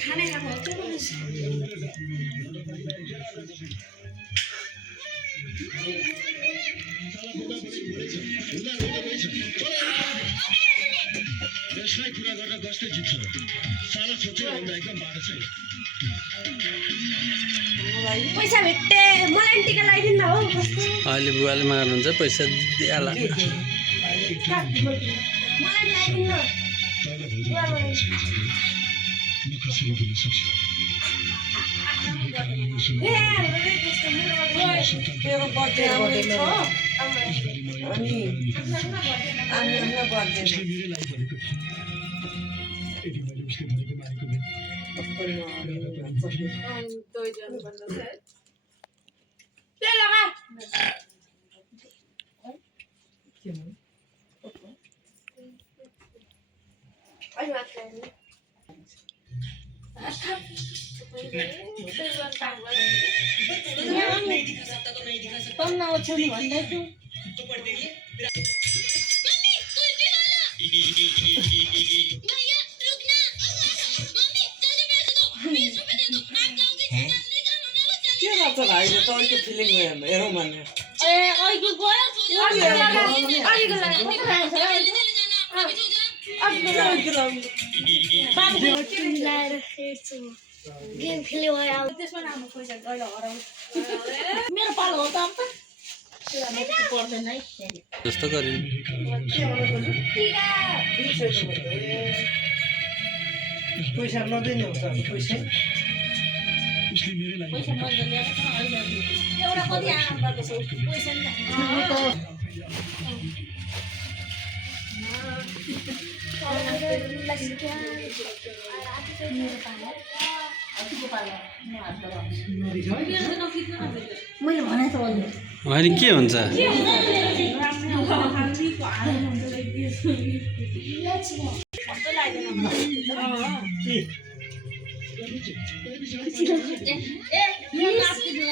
खाने खाएको के बोल्छ देशलाई कुरा गरेर गस्दै जित्छ साला सोचे भन्दा एकदम बाटो छ पैसा भेट्टे मलाई टिका लगाइदिनु न हो अहिले बुवाले माग्नुहुन्छ पैसा दिइहाला मलाई लगाइदिनु न म कसरी दिन सक्छु मेरो बर्थडे आउने छ अनि आफ्नो बर्थडे गेम खेल्यो मेरो पालो हो त जस्तो गरे पैसा नदिनु पैसा एउटा कति आराम गर्दैछौ पैसा मैले भने त होइन के हुन्छ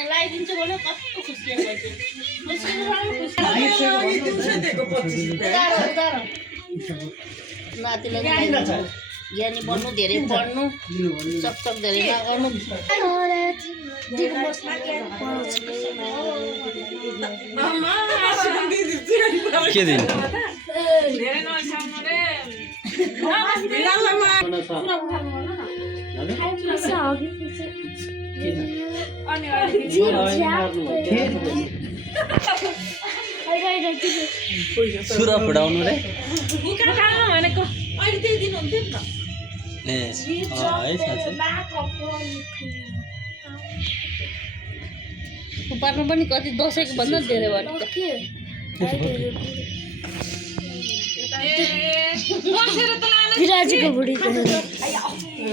लगाइदिन्छु भने कस्तो खुसी नातिलाई ज्ञानी बन्नु धेरै पढ्नु सकसक धेरै नगर्नु के दिन सुरा फुटाउनु रे ए है साँच्चै पार्नु पनि कति दसैँको भन्दा धेरै भयो विराजीको बुढी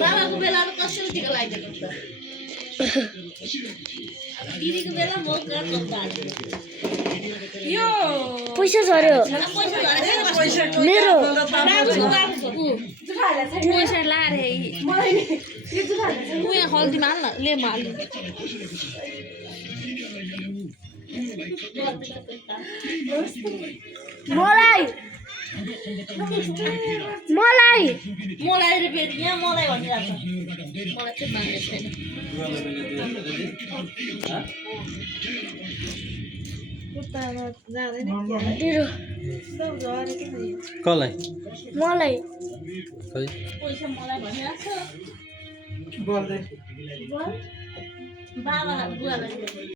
बाबाको बेला कसरी टिका लगाइदिएको दिदीको बेला म यो पैसा झर्यो मेरो पैसा लाएर हल्दीमा हाल्न ले हाल मलाई मलाई मलाई रे फेरि यहाँ मलाई भनिरहेको मलाई चाहिँ मान्ने छैन कसलाई मलाई पैसा मलाई भनिरहेको बोल्दै बाबालाई बुवालाई